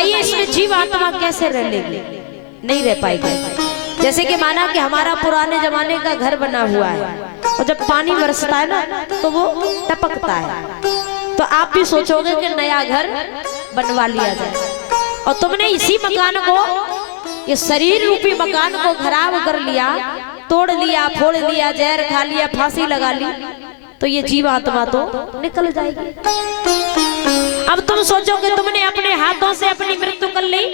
बताइए इसमें जीव आत्मा कैसे रह लेगी? नहीं रह पाएगी। जैसे कि माना कि हमारा पुराने जमाने का घर बना हुआ है और जब पानी बरसता है ना तो वो टपकता है, तो आप भी सोचोगे कि नया घर बनवा लिया जाए, और तुमने इसी मकान को, ये शरीर रूपी मकान को खराब कर लिया, तोड़ लिया, फोड़ लिया, जहर खा लिया, फांसी लगा ली, तो ये जीवात्मा तो निकल जाएगी। अब तुम सोचो कि तुमने अपने हाथों से अपनी मृत्यु कर ली,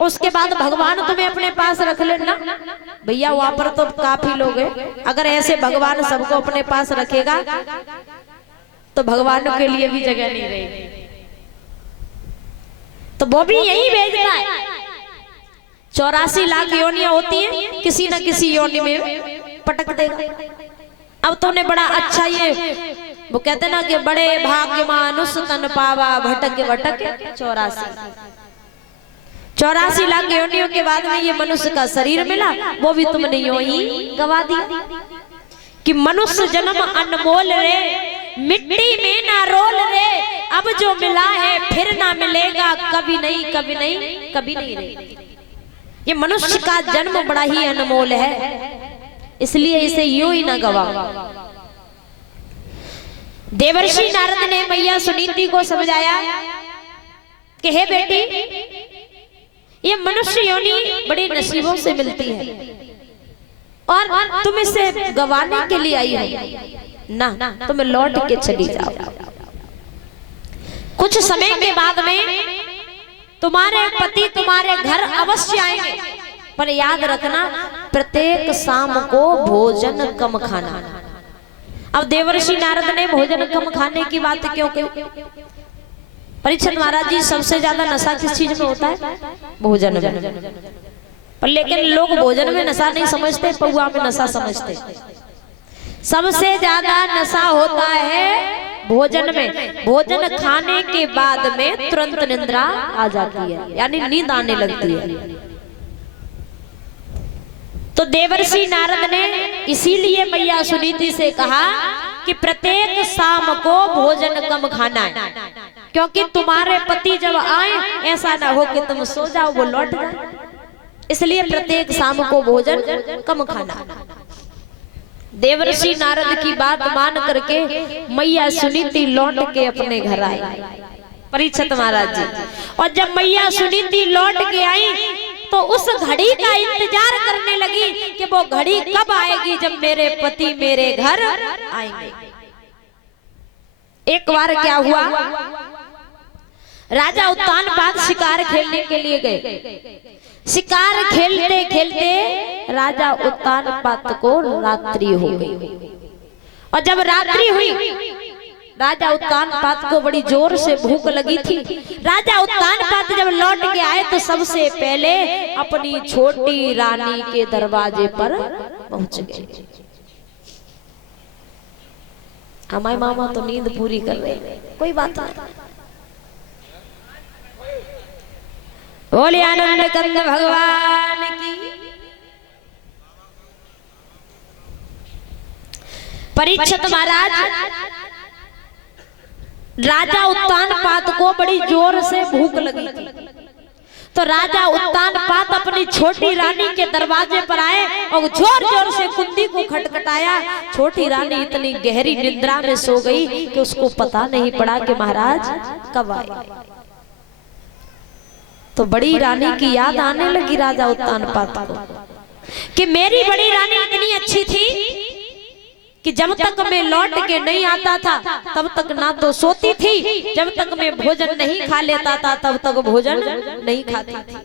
उसके बाद भगवान तुम्हें अपने पास रख लेना। भैया वहां पर तो काफी लोग हैं, अगर ऐसे भगवान सबको अपने पास रखेगा तो भगवान के लिए भी जगह नहीं रहेगी, तो वो भी यही भेजना है। 84 लाख योनियां होती हैं, किसी न किसी योनि में पटक देगा। अब तुमने बड़ा अच्छा, ये वो कहते ना कि बड़े भाग्यमान उस तन पावा भटक भटक 84 लाख योनियों के बाद में ये मनुष्य का शरीर मिला, वो भी तुमने यूं ही गवा दिया। कि मनुष्य जन्म अनमोल रे, मिट्टी में ना रोल रे, अब जो मिला है फिर ना मिलेगा, कभी नहीं कभी नहीं कभी नहीं रे। ये मनुष्य का जन्म बड़ा ही अनमोल है, इसलिए इसे यूं ही ना गवा। देवर्षि नारद ने मैया सुनीति को समझाया कि हे बेटी, ये मनुष्य योनि बड़ी नसीबों से मिलती है और तुम इसे गवाने के लिए आई हो ना, तुम लौट के चली जाओ। कुछ समय के बाद में तुम्हारे पति तुम्हारे घर अवश्य आएंगे, पर याद रखना प्रत्येक शाम को भोजन कम खाना। अब देवर्षि नारद ने भोजन कम खाने की बात क्यों कही? परीक्षित महाराज जी, सबसे ज्यादा नशा किस चीज में होता है? भोजन में। पर लेकिन लोग भोजन में नशा नहीं समझते, पौआ में नशा समझते। सबसे ज्यादा नशा होता है भोजन में। भोजन खाने के बाद में तुरंत निद्रा आ जाती है, यानी नींद आने लगती है। तो देवर्षि नारद ने इसीलिए मैया सुनीति से कहा कि प्रत्येक शाम को भोजन कम खाना है, क्योंकि तुम्हारे पति जब आए ऐसा ना हो कि तुम सो जाओ वो लौट जाए, इसलिए प्रत्येक शाम को भोजन कम खाना। देवर्षि नारद की बात मान करके मैया सुनीति लौट के अपने घर आई, परीक्षित महाराज जी। और जब मैया सुनीति लौट के आई तो उस घड़ी का इंतजार करने लगी कि वो घड़ी कब आएगी जब मेरे पति मेरे घर आएंगे। एक बार क्या हुआ, राजा उत्तानपाद शिकार खेलने के लिए गए। शिकार खेलते खेलते राजा उत्तानपाद को रात्रि हो गई, और जब रात्रि हुई राजा उत्तानपाद को बड़ी जोर से भूख लगी थी। राजा उत्तानपाद जब लौट के आए तो सबसे पहले अपनी छोटी रानी के दरवाजे पर पहुंच गए। हमारे मामा तो नींद पूरी कर रहे हैं, कोई बात नहीं। बोले आनंद कंद भगवान की। परीक्षित महाराज, राजा उत्तानपाद को बड़ी जोर से भूख लगी थी, तो राजा उत्तानपाद अपनी छोटी रानी के दरवाजे पर आए और जोर जोर से कुंडी को खटखटाया। छोटी रानी इतनी गहरी निद्रा में सो गई कि उसको पता नहीं पड़ा कि महाराज कब आए। तो बड़ी रानी की याद आने लगी राजा उत्तानपाद को कि मेरी बड़ी रानी इतनी अच्छी थी कि जब तक मैं लौट के नहीं आता था तब तक ना तो सोती थी, जब तक मैं भोजन नहीं खा लेता था तब तक भोजन नहीं खाती थी।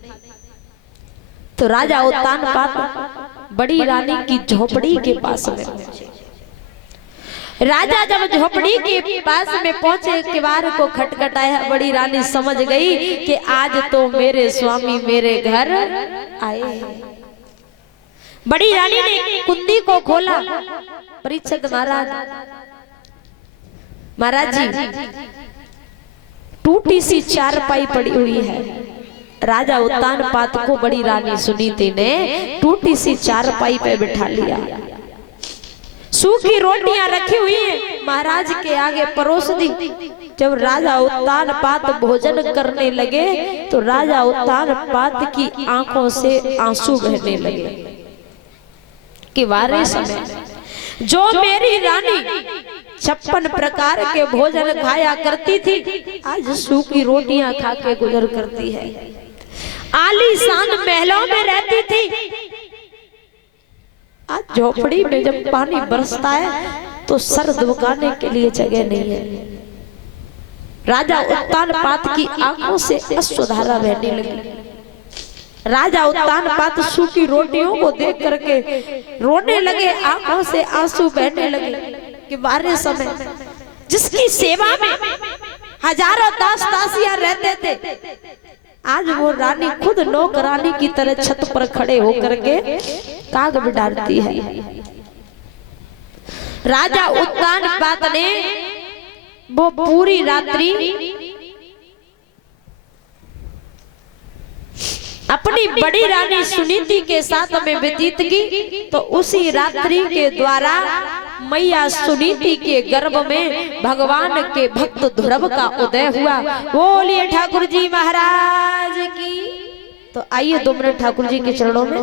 तो राजा उत्तानपाद बड़ी रानी की झोपड़ी के पास में पहुंचे। राजा जब झोपड़ी के पास में पहुंचे, किवाड़ को खटखटाया, बड़ी रानी समझ गई कि आज तो मेरे स्वामी मेरे घर आए हैं। बड़ी रानी ने कुंडी को खोला। परीक्षित महाराज जी, टूटी सी चारपाई पड़ी हुई है। राजा उत्तानपाद को बड़ी रानी सुनीति ने टूटी सी चारपाई पे बिठा लिया। सूखी रोटियां रखी हुई है, महाराज के आगे परोस दी। जब राजा उत्तान पात भोजन करने लगे तो राजा उत्तान पात की आंखों से आंसू बहने लगे कि वारे समय जो मेरी रानी 56 प्रकार के भोजन खाया करती थी, आज सूखी रोटियां खा के गुजर करती है। आलीशान महलों में रहती थी, आज झोपड़ी में जब पानी बरसता है तो सर दुबकाने के लिए जगह नहीं है। राजा उत्तान पात की आंखों से अश्रुधारा बहने लगी। राजा उत्तान पात सूखी रोटियों को देख करके रोने लगे, आंखों से आंसू बहने लगे कि बारे समय जिसकी सेवा में हजारों दास दासियां रहते थे, आज वो रानी खुद नौकरानी की तरह छत पर खड़े होकर के काग बिडारती है। राजा उत्तान पात ने वो पूरी रात्रि अपनी बड़ी रानी सुनीति के साथ में व्यतीत की, तो उसी रात्रि के द्वारा मैया सुनीति के गर्भ में भगवान के भक्त ध्रुव का उदय हुआ। बोलिए ठाकुर जी महाराज की। तो आइए 2 मिनट ठाकुर जी के चरणों में